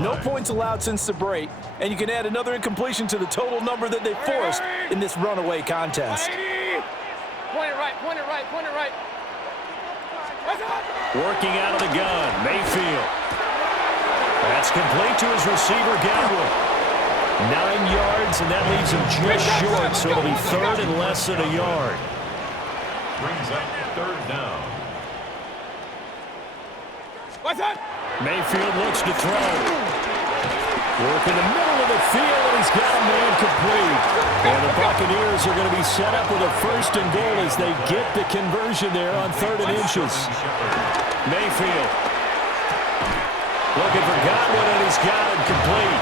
No points allowed since the break, and you can add another incompletion to the total number that they forced in this runaway contest. Point it right, point it right, point it right. Working out of the gun, Mayfield. That's complete to his receiver, Godwin. 9 yards, and that leaves him just short, so it'll be third and less than a yard. Brings up third down. Mayfield looks to throw. Work in the middle of the field, and he's got a man complete. And the Buccaneers are going to be set up with a first and goal as they get the conversion there on 3rd and inches. Mayfield looking for Godwin, and he's got it complete.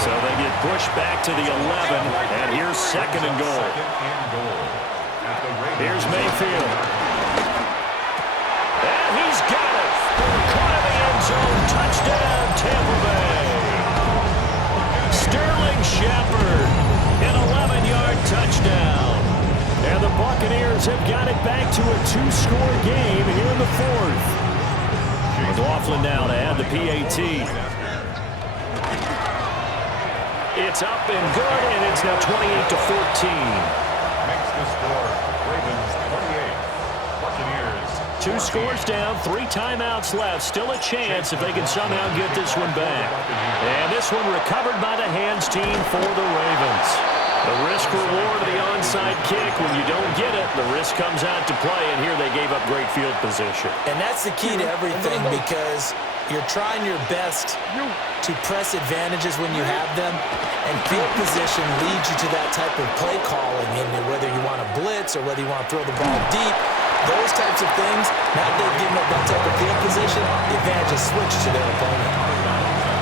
So they get pushed back to the 11, and here's 2nd and goal. Here's Mayfield. And he's got it. Caught in the end zone. Touchdown, Tampa Bay. Sterling Shepard, an 11-yard touchdown. And the Buccaneers have got it back to a 2-score game here in the 4th. McLaughlin now to add the PAT. It's up and good, and it's now 28-14. Makes the score. Ravens 28. Buccaneers 2 scores down, 3 timeouts left. Still a chance if they can somehow get this one back. And this one recovered by the hands team for the Ravens. The risk-reward of the onside kick. When you don't get it, the risk comes out to play, and here they gave up great field position. And that's the key to everything, because you're trying your best to press advantages when you have them, and field position leads you to that type of play calling, and whether you want to blitz or whether you want to throw the ball deep, those types of things. Now they've given up that type of field position, the advantage is switched to their opponent.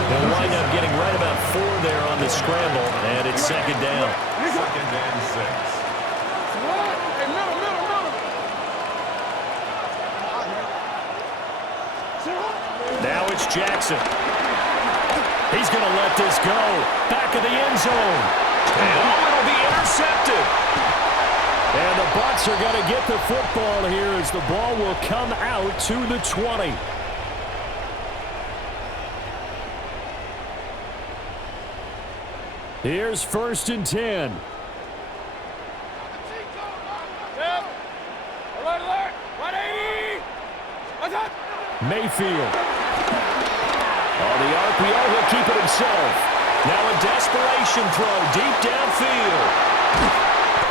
They'll wind up getting right about 4 there on the scramble, and it's 2nd down. 2nd and 6. Now it's Jackson. He's going to let this go. Back of the end zone. And it'll be intercepted. And the Bucs are going to get the football here as the ball will come out to the 20. Here's 1st and 10. Mayfield. On the RPO, he'll keep it himself. Now a desperation throw deep downfield.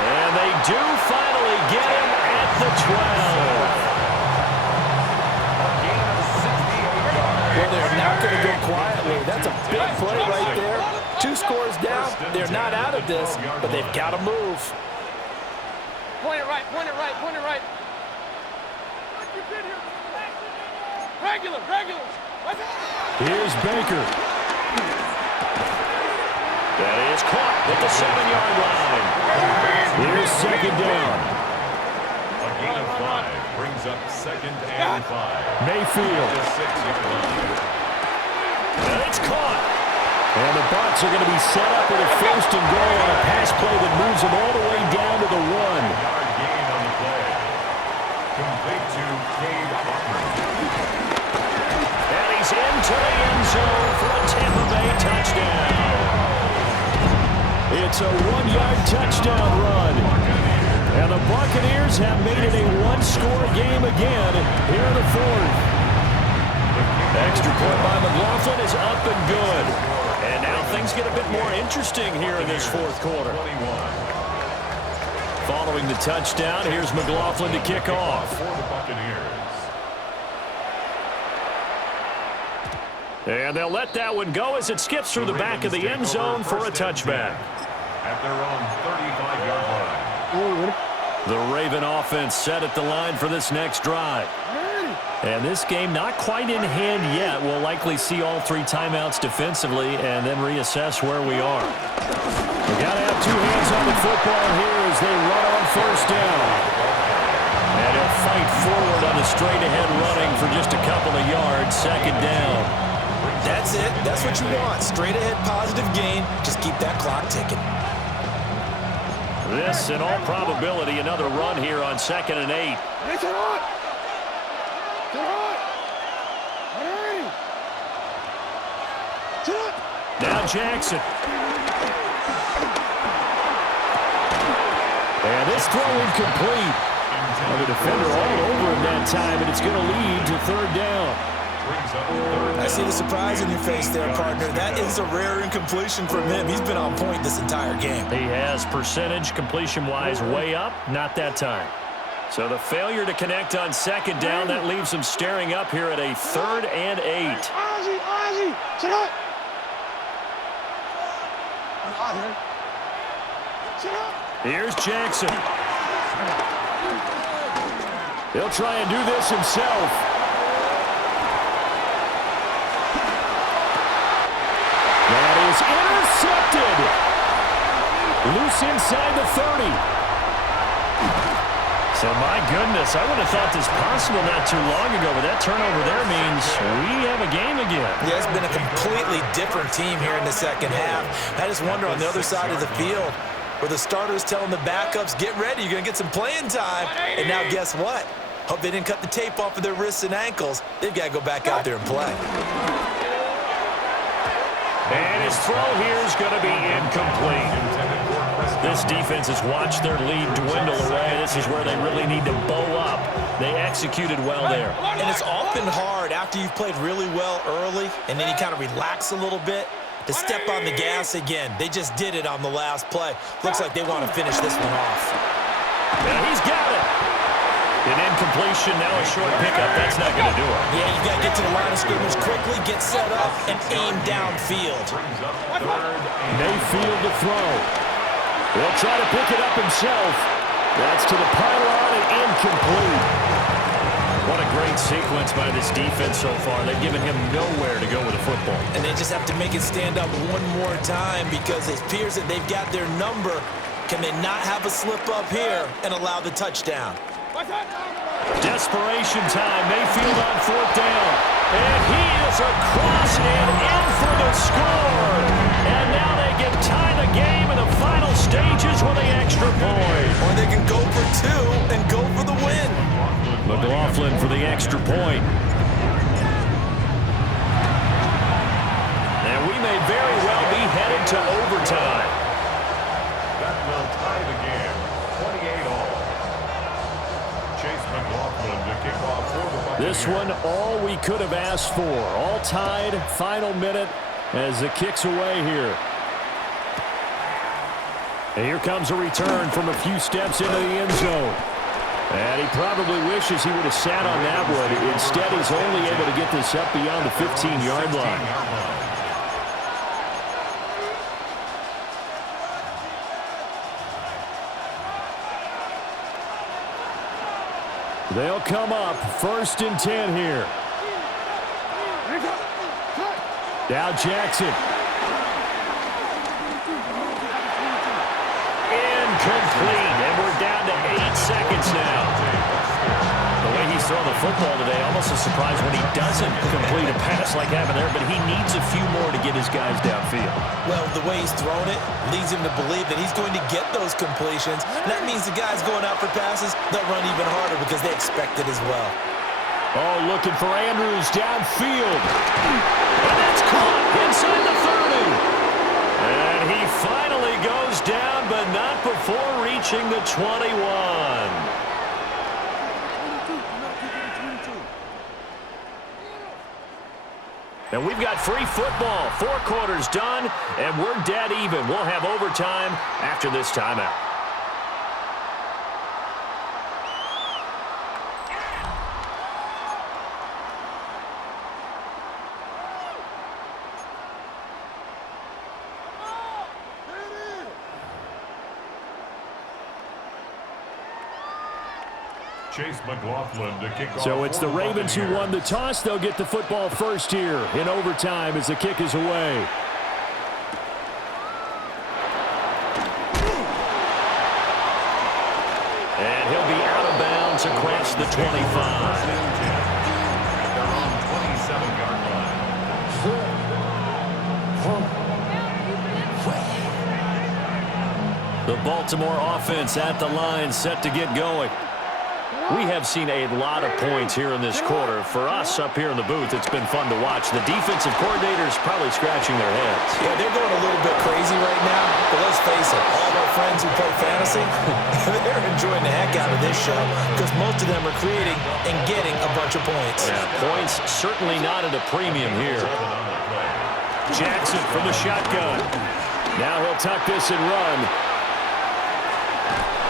And they do finally get him at the 12. Well, they're not going to go quietly. That's a big play right there. 2 scores down. They're not out of this, but they've got to move. Point it right, point it right, point it right. Regular. Here's Baker. That is caught at the 7-yard line. Here's 2nd down. A gain of 5 brings up 2nd and 5. Mayfield. The 6-yard line. And it's caught. And the Bucs are going to be set up with a 1st and goal on a pass play that moves them all the way down to the 1. Yard gain on the play. Complete to Cade Otton. And he's into the end zone for a Tampa Bay touchdown. It's a 1-yard touchdown run. And the Buccaneers have made it a 1-score game again here in the 4th. Extra point by McLaughlin is up and good. And now things get a bit more interesting here in this 4th quarter. Following the touchdown, here's McLaughlin to kick off. For the Buccaneers. And they'll let that one go as it skips through the back of the end zone for a touchback. At their own 35-yard line. The Raven offense set at the line for this next drive. And this game not quite in hand yet. We'll likely see all 3 timeouts defensively and then reassess where we are. We've got to have 2 hands on the football here as they run on 1st down. And he'll fight forward on a straight-ahead running for just a couple of yards. 2nd down. That's it. That's what you want. Straight ahead positive gain. Just keep that clock ticking. This, in all probability, another run here on 2nd and 8. Now Jackson. And this throw incomplete. Well, the defender all over him that time, and it's going to lead to third down. I see the surprise in your face there, partner. That is a rare incompletion from him. He's been on point this entire game. He has percentage completion-wise way up, not that time. So the failure to connect on second down, that leaves him staring up here at a 3rd and 8. Here's Jackson. He'll try and do this himself. That is intercepted. Loose inside the 30. So, my goodness, I would have thought this possible not too long ago, but that turnover there means we have a game again. Yeah, it's been a completely different team here in the second half. I just wonder on the other side of the field where the starters telling the backups, get ready, you're going to get some playing time. And now guess what? Hope they didn't cut the tape off of their wrists and ankles. They've got to go back out there and play. And his throw here is going to be incomplete. This defense has watched their lead dwindle away. This is where they really need to bow up. They executed well there. And it's often hard after you've played really well early and then you kind of relax a little bit to step on the gas again. They just did it on the last play. Looks like they want to finish this one off. And he's got it. An incompletion, now a short pickup. That's not going to do it. Yeah, you've got to get to the line of scrimmage quickly, get set up, and aim downfield. Mayfield to throw. He'll try to pick it up himself. That's to the pylon and incomplete. What a great sequence by this defense so far. They've given him nowhere to go with the football. And they just have to make it stand up one more time because it appears that they've got their number. Can they not have a slip up here and allow the touchdown? Desperation time. Mayfield on 4th down. And he is across and in for the score. And now they can tie the game in the final stages with the extra point. Or they can go for 2 and go for the win. McLaughlin for the extra point. And we may very well be headed to overtime. That will tie the game, 28-all. Chase McLaughlin to kick off for the Buccaneers. This one, all we could have asked for. All tied, final minute as the kick's away here. And here comes a return from a few steps into the end zone. And he probably wishes he would have sat on that one. Instead, he's only able to get this up beyond the 15-yard line. They'll come up 1st and 10 here. Now Jackson. Incomplete, and we're down to 8 seconds now. The way he's throwing the football today, almost a surprise when he doesn't complete a pass like happened there, but he needs a few more to get his guys downfield. Well, the way he's thrown it leads him to believe that he's going to get those completions. And that means the guys going out for passes, they'll run even harder because they expect it as well. Oh, looking for Andrews downfield. And that's caught inside the 30. And he finally goes down, but not before reaching the 21. And we've got free football. 4 quarters done, and we're dead even. We'll have overtime after this timeout. Chase McLaughlin to kick off. So it's the Ravens who won the toss. They'll get the football first here in overtime as the kick is away. And he'll be out of bounds across the 25. At their own 27-yard line. The Baltimore offense at the line, set to get going. We have seen a lot of points here in this quarter. For us up here in the booth, it's been fun to watch. The defensive coordinators probably scratching their heads. Yeah, they're going a little bit crazy right now, but let's face it, all of our friends who play fantasy, they're enjoying the heck out of this show because most of them are creating and getting a bunch of points. Yeah, points certainly not at a premium here. Jackson from the shotgun. Now he'll tuck this and run.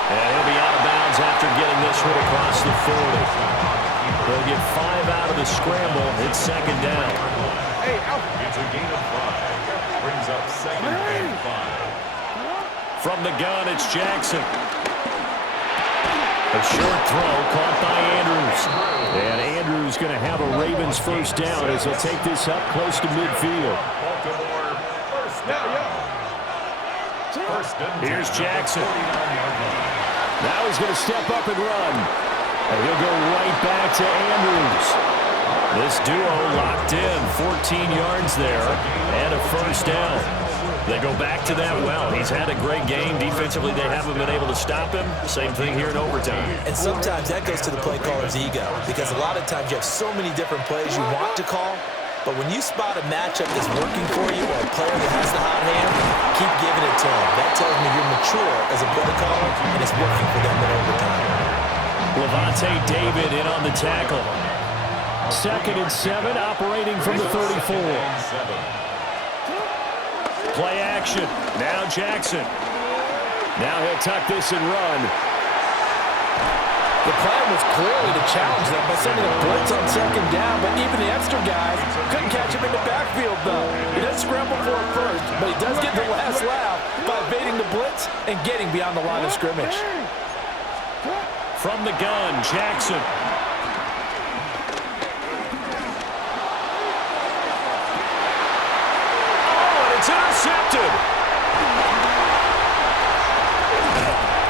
And he'll be out of bounds after getting this one across the 40. They'll get 5 out of the scramble. It's second down. Hey, It's a gain of 5. Brings up second and 5. From the gun, it's Jackson. A short throw caught by Andrews. And Andrews going to have a Ravens first down as he'll take this up close to midfield. Baltimore first down. First and 10. Here's Jackson. 49-yard line. Now he's going to step up and run. And he'll go right back to Andrews. This duo locked in, 14 yards there, and a first down. They go back to that well. He's had a great game. Defensively, they haven't been able to stop him. Same thing here in overtime. And sometimes that goes to the play caller's ego because a lot of times you have so many different plays you want to call, but when you spot a matchup that's working for you or a player that has the hot hand, keep giving it to him. That tells me you're mature as a play caller, and it's working for them in overtime. Levante David in on the tackle. 2nd and 7, operating from the 34. Play action. Now Jackson. Now he'll tuck this and run. The plan was clearly to challenge them by sending a blitz on second down, but even the extra guys couldn't catch him in the backfield, though. He does scramble for it first, but he does get the last laugh by evading the blitz and getting beyond the line of scrimmage. From the gun, Jackson. Oh, and it's intercepted.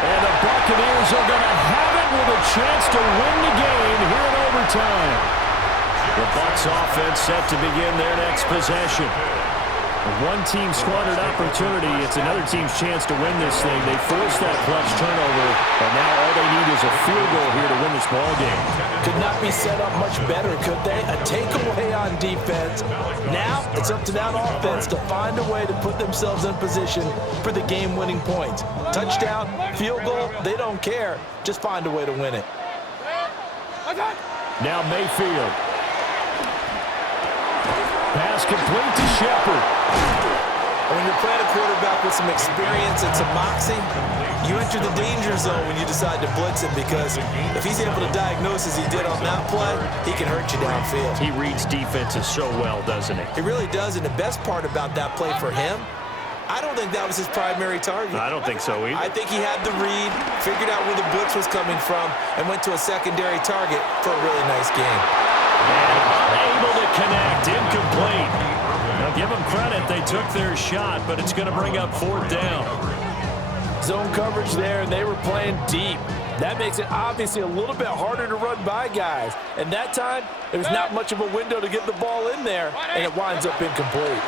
And the Buccaneers are going to have it with a chance to win the game here in overtime. The Bucs offense set to begin their next possession. One team squandered opportunity. It's another team's chance to win this thing. They forced that clutch turnover, and now all they need is a field goal here to win this ball game. Could not be set up much better, could they? A takeaway on defense. Now it's up to that offense to find a way to put themselves in position for the game-winning points. Touchdown, field goal, they don't care. Just find a way to win it. Now Mayfield. Pass complete to Shepard. When you're playing a quarterback with some experience and some moxie, you enter the danger zone when you decide to blitz him because if he's able to diagnose as he did on that play, he can hurt you downfield. He reads defenses so well, doesn't he? He really does, and the best part about that play for him, I don't think that was his primary target. I don't think so either. I think he had the read, figured out where the blitz was coming from, and went to a secondary target for a really nice game. And unable to connect, incomplete. Now give them credit, they took their shot, but it's going to bring up 4th down. Zone coverage there, and they were playing deep. That makes it obviously a little bit harder to run by guys. And that time, there was not much of a window to get the ball in there, and it winds up incomplete.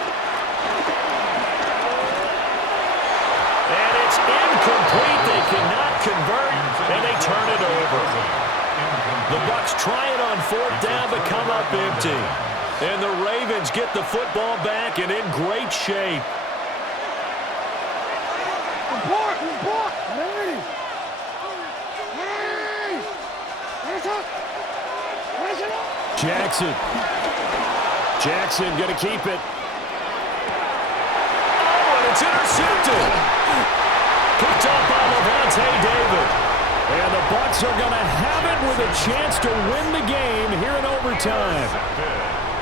And it's incomplete. They cannot convert, and they turn it over. The Bucs try it on 4th down, but come up empty. And the Ravens get the football back and in great shape. Jackson. Jackson going to keep it. Oh, and it's intercepted. Picked up by Levante David. And the Bucs are going to have it with a chance to win the game here in overtime.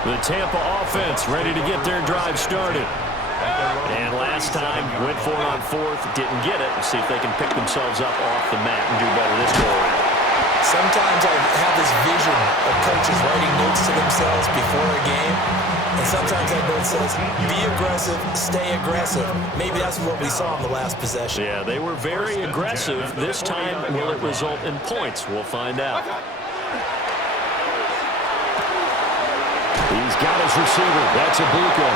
The Tampa offense ready to get their drive started. And last time, went for it on 4th, didn't get it. Let's see if they can pick themselves up off the mat and do better this go around. Sometimes I have this vision of coaches writing notes to themselves before a game, and sometimes that note says, be aggressive, stay aggressive. Maybe that's what we saw in the last possession. Yeah, they were very aggressive. This time, will it result in points? We'll find out. He's got his receiver. That's Ibuka.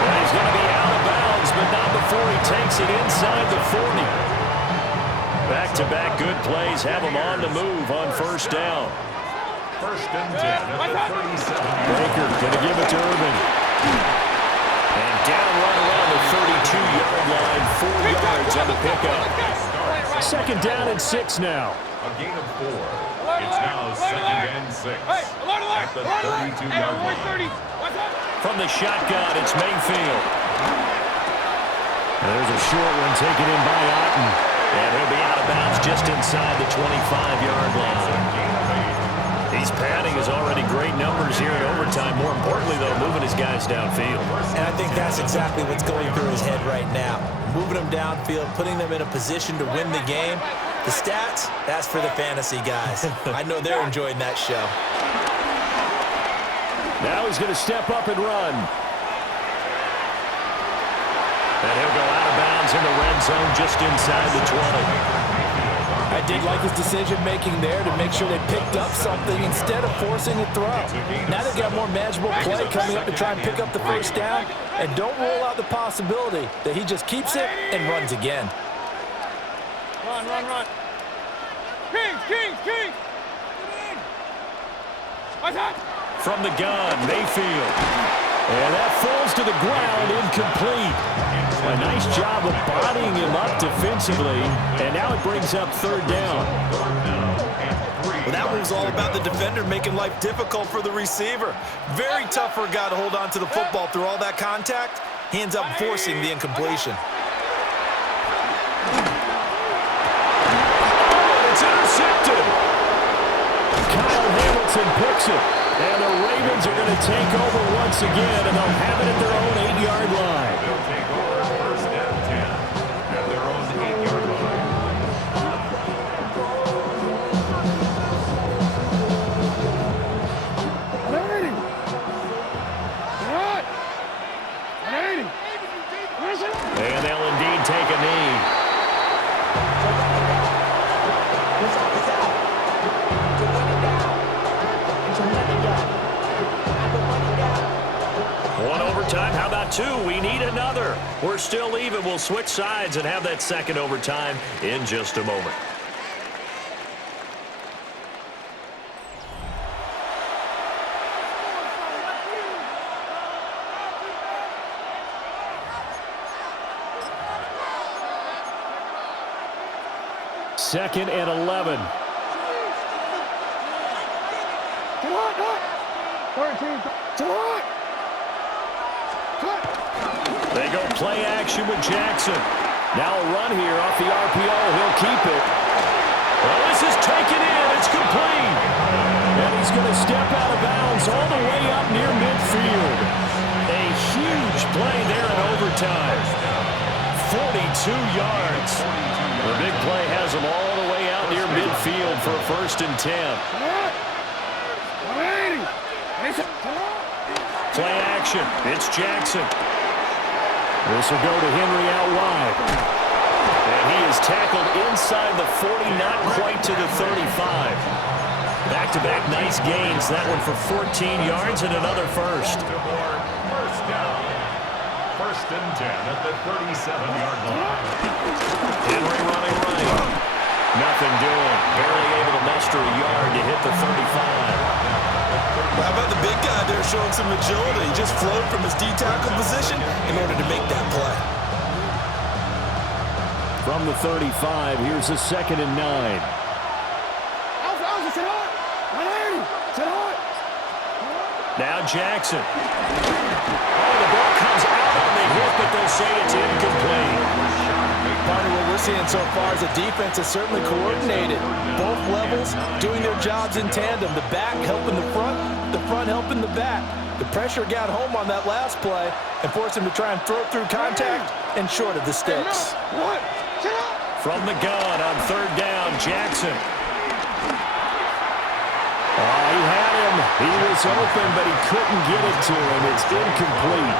And he's going to be out of bounds, but not before he takes it inside the 40. Back-to-back good plays have them on the move on first down. First and 10 at the 37. Baker going to give it to Urban. And down right around the 32-yard line, 4 yards on the pickup. Second down and 6 now. A gain of 4. It's now second and 6 at the 32-yard line. From the shotgun, it's Mayfield. There's a short one taken in by Otten. And he'll be out of bounds just inside the 25-yard line. He's padding his already great numbers here in overtime. More importantly, though, moving his guys downfield. And I think that's exactly what's going through his head right now. Moving them downfield, putting them in a position to win the game. The stats, that's for the fantasy guys. I know they're enjoying that show. Now he's going to step up and run. And he'll go out of bounds in the red zone just inside the 20. I did like his decision-making there to make sure they picked up something instead of forcing a throw. Now they've got more manageable play coming up to try and pick up the first down, and don't rule out the possibility that he just keeps it and runs again. Run. King! From the gun, Mayfield. And that falls to the ground, incomplete. A nice job of bodying him up defensively, and now it brings up third down. Well, that was all about the defender making life difficult for the receiver. Very tough for a guy to hold on to the football through all that contact. He ends up forcing the incompletion. It's intercepted. Kyle Hamilton picks it. And the Ravens are going to take over once again, and they'll have it at their own 8-yard line. They'll take over first and 10 at their own 8-yard line. And they'll indeed take a knee. One overtime. How about two? We need another. We're still even. We'll switch sides and have that second overtime in just a moment. Second and 11. They go play action with Jackson. Now a run here off the RPO. He'll keep it. Well, this is taken in. It's complete. And he's going to step out of bounds all the way up near midfield. A huge play there in overtime. 42 yards. The big play has him all the way out near midfield for a first and 10. Play action. It's Jackson. This will go to Henry out wide. And he is tackled inside the 40, not quite to the 35. Back-to-back nice gains. That one for 14 yards and another first. First down. First and 10 at the 37-yard line. Henry running right. Nothing doing. Barely able to muster a yard to hit the 35. How about the big guy there showing some agility? He just flowed from his D-tackle position in order to make that play. From the 35, here's a second and 9. Now Jackson. Oh, the ball comes out on the hit, but they'll say it's incomplete. Partner, what we're seeing so far is the defense is certainly coordinated. Both levels doing their jobs in tandem. The back helping the front helping the back. The pressure got home on that last play and forced him to try and throw through contact and short of the sticks. From the gun on third down, Jackson. Oh, he had him. He was open, but he couldn't get it to him. It's incomplete.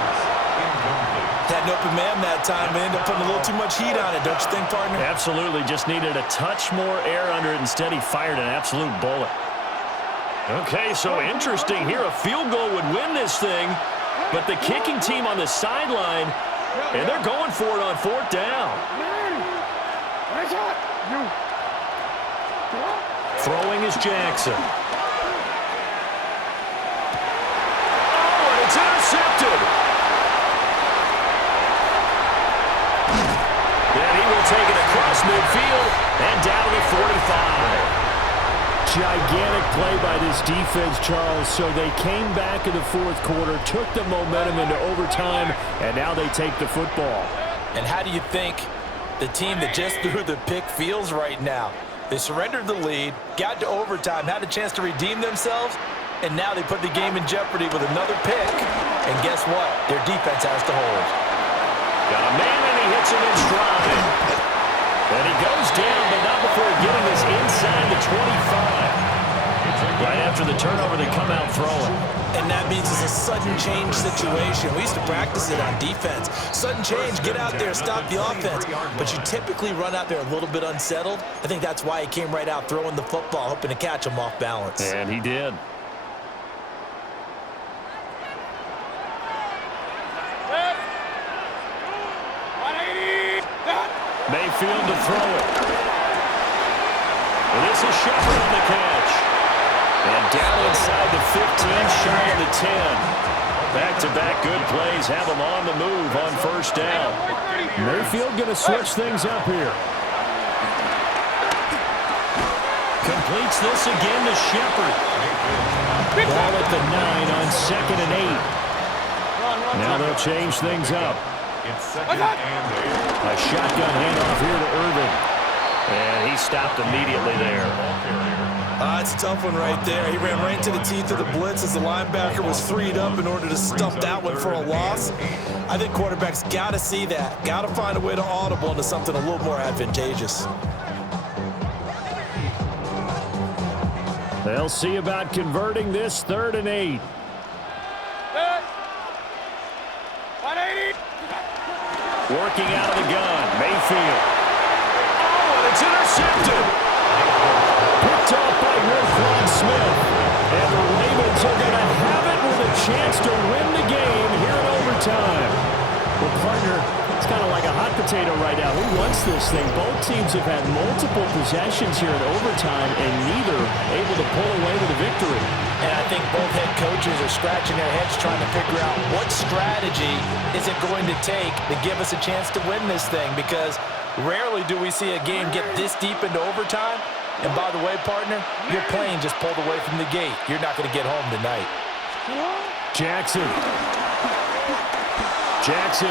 Had an open man that time, but ended up putting a little too much heat on it, don't you think, partner? Absolutely. Just needed a touch more air under it. Instead, he fired an absolute bullet. Okay, so interesting here. A field goal would win this thing, but the kicking team on the sideline, and they're going for it on fourth down. Throwing is Jackson. Oh, and it's intercepted. Then he will take it across midfield and down to the 45. Gigantic play by this defense, Charles. So they came back in the fourth quarter, took the momentum into overtime, and now they take the football. And how do you think the team that just threw the pick feels right now? They surrendered the lead, got to overtime, had a chance to redeem themselves, and now they put the game in jeopardy with another pick. And guess what? Their defense has to hold. Got a man, and he hits him in stride. And he goes down, but not before getting this inside the 25. Right after the turnover, they come out throwing. And that means it's a sudden change situation. We used to practice it on defense. Sudden change, get out there, stop the offense. But you typically run out there a little bit unsettled. I think that's why he came right out throwing the football, hoping to catch him off balance. And he did. Mayfield to throw it. And this is Shepard on the catch. And down inside the 15, shy of the 10. Back-to-back good plays have him on the move on first down. Mayfield going to switch things up here. Completes this again to Shepard. Ball at the 9 on 2nd and 8. Now they'll change things up. It's second and 8. A shotgun handoff here to Irvin. And he stopped immediately there. It's a tough one right there. He ran right into the teeth of the blitz as the linebacker was freed up in order to stuff that one for a loss. I think quarterbacks got to see that. Got to find a way to audible into something a little more advantageous. They'll see about converting this 3rd and 8. Working out of the gun, Mayfield. Oh, and it's intercepted. Picked off by Roquan Smith. And the Ravens are going to have it with a chance to win the game here in overtime. Well, partner, it's kind of like a hot potato right now. Who wants this thing? Both teams have had multiple possessions here in overtime, and neither able to pull away with a victory. And I think both head coaches are scratching their heads trying to figure out what strategy is it going to take to give us a chance to win this thing, because rarely do we see a game get this deep into overtime. And by the way, partner, your plane just pulled away from the gate. You're not going to get home tonight. Jackson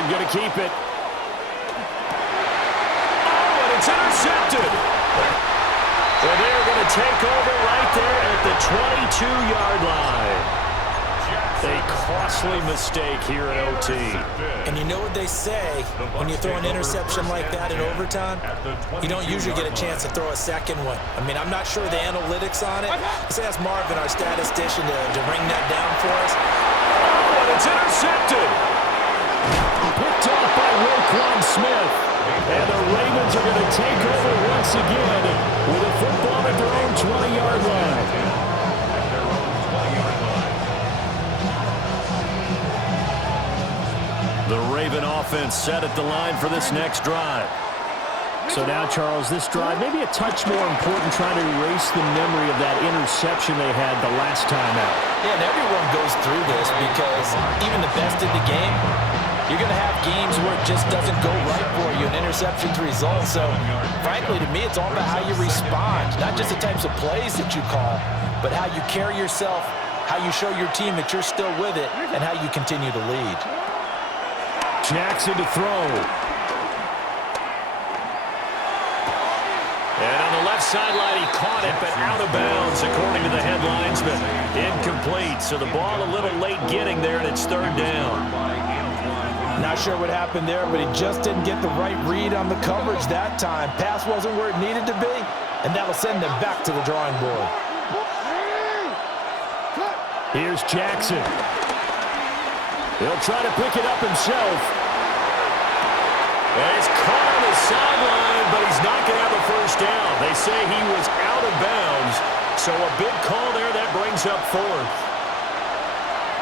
going to keep it. Oh, and it's intercepted. Well, they're going to take over right there at the 22-yard line. A costly mistake here in OT. And you know what they say, when you throw an interception like that in overtime, you don't usually get a chance to throw a second one. I mean, I'm not sure the analytics on it. Let's ask Marvin, our statistician, to ring that down for us. Oh, and it's intercepted. Picked off by Roquan Smith. And the Ravens are going to take over once again with a football at their own 20-yard line. The Raven offense set at the line for this next drive. So now, Charles, this drive maybe a touch more important, trying to erase the memory of that interception they had the last time out. Yeah, and everyone goes through this because even the best in the game, you're going to have games where it just doesn't go right for you, and interceptions result. So, frankly, to me, it's all about how you respond, not just the types of plays that you call, but how you carry yourself, how you show your team that you're still with it, and how you continue to lead. Jackson to throw. And on the left sideline, he caught it, but out of bounds, according to the head linesman. Incomplete, so the ball a little late getting there, and it's 3rd down. Not sure what happened there, but he just didn't get the right read on the coverage that time. Pass wasn't where it needed to be, and that'll send them back to the drawing board. Here's Jackson. He'll try to pick it up himself. And it's caught on the sideline, but he's not going to have a first down. They say he was out of bounds, so a big call there that brings up 4th.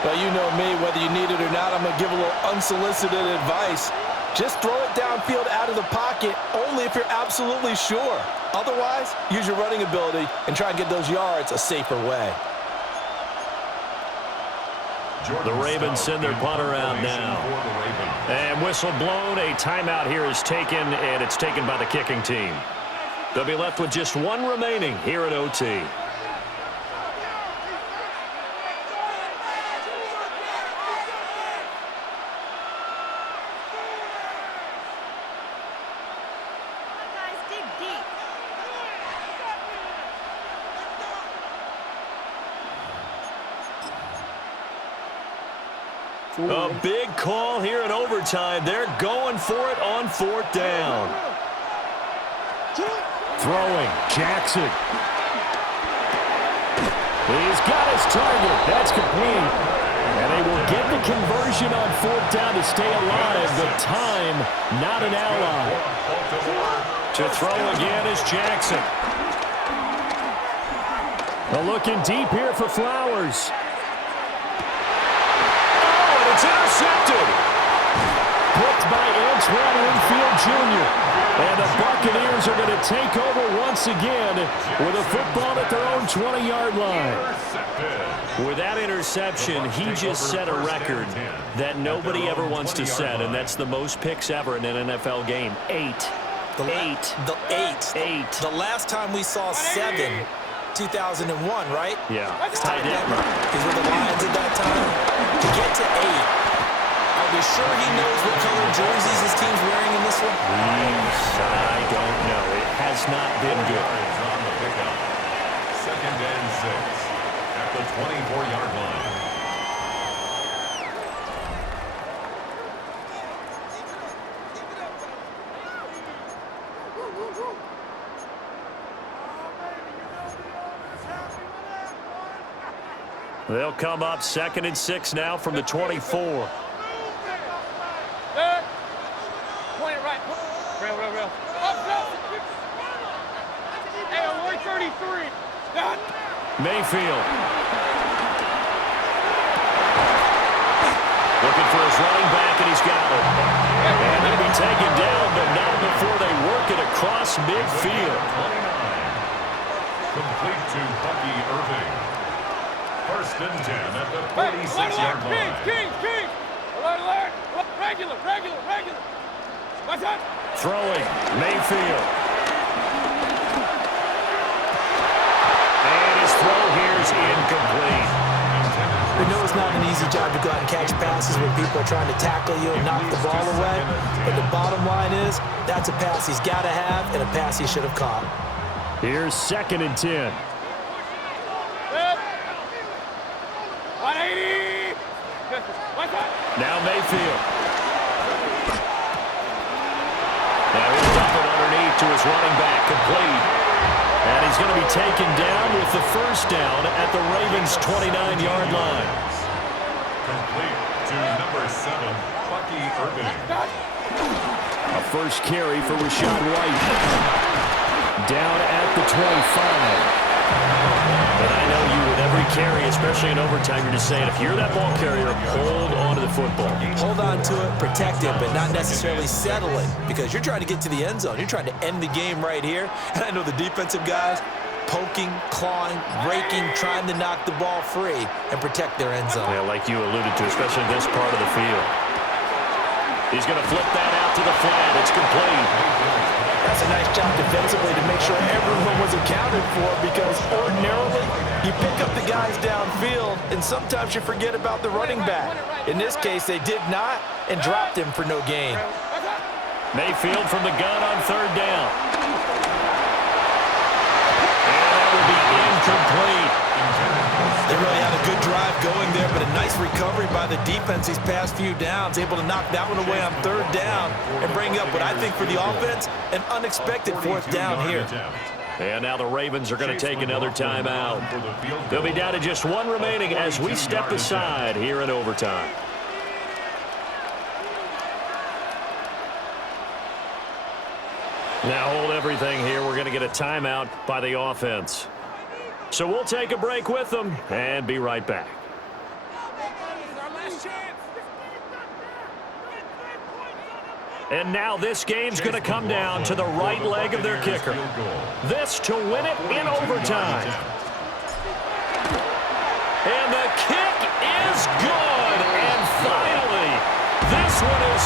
Well, you know me, whether you need it or not, I'm going to give a little unsolicited advice. Just throw it downfield out of the pocket only if you're absolutely sure. Otherwise, use your running ability and try and get those yards a safer way. The Ravens send their punter out now. And whistle blown. A timeout here is taken, and it's taken by the kicking team. They'll be left with just one remaining here at OT. A big call here in overtime. They're going for it on 4th down. Throwing, Jackson. He's got his target. That's complete. And they will get the conversion on 4th down to stay alive, but time not an ally. To throw again is Jackson. Looking deep here for Flowers. It's intercepted. Picked by Antoine Winfield Jr. And the Buccaneers are going to take over once again with a football at their own 20-yard line. With that interception, he just set a record that nobody ever wants to set, and that's the most picks ever in an NFL game. 8. The last time we saw 7, 2001, right? Yeah. Ty Detmer. He's with the Lions at that time. To get to 8, are we sure he knows what color jerseys his team's wearing in this one? I don't know. It has not been good. On the pickup. 2nd and 6 at the 24-yard line. They'll come up 2nd and 6 now from the 24. Point it right. Real. Up. Hey, 133. Done. Mayfield. Looking for his running back, and he's got it. And they'll be taken down, but not before they work it across midfield. 29. Complete to Bucky Irving. 1st and 10 at the 46-yard line. King. Alert. Regular. What's that? Throwing, Mayfield. And his throw here is incomplete. We know it's not an easy job to go out and catch passes when people are trying to tackle you and knock the ball away. But the bottom line is, that's a pass he's got to have and a pass he should have caught. Here's 2nd and 10. 180. What's that? Now Mayfield. Now he'll dump it underneath to his running back, complete. And he's going to be taken down with the 1st down at the Ravens' 29-yard line. Complete to number 7, Bucky Irving. A first carry for Rachaad White. Down at the 25. And I know you with every carry, especially in overtime, you're just saying, if you're that ball carrier, hold on to the football. Hold on to it, protect it, but not necessarily settle it, because you're trying to get to the end zone. You're trying to end the game right here. And I know the defensive guys poking, clawing, raking, trying to knock the ball free and protect their end zone. Yeah, like you alluded to, especially this part of the field. He's going to flip that out to the flat. It's complete. That's a nice job defensively to make sure everyone was accounted for, because ordinarily you pick up the guys downfield and sometimes you forget about the running back. In this case, they did not and dropped him for no gain. Mayfield from the gun on 3rd down. And that will be incomplete. They really had a good drive going there, but a nice recovery by the defense these past few downs, able to knock that one away on 3rd down and bring up what I think for the offense, an unexpected 4th down here. And now the Ravens are going to take another timeout. They'll be down to just one remaining as we step aside here in overtime. Now hold everything here. We're going to get a timeout by the offense. So we'll take a break with them and be right back. And now this game's going to come down to the right leg of their kicker. This to win it in overtime. And the kick is good. And finally, this one is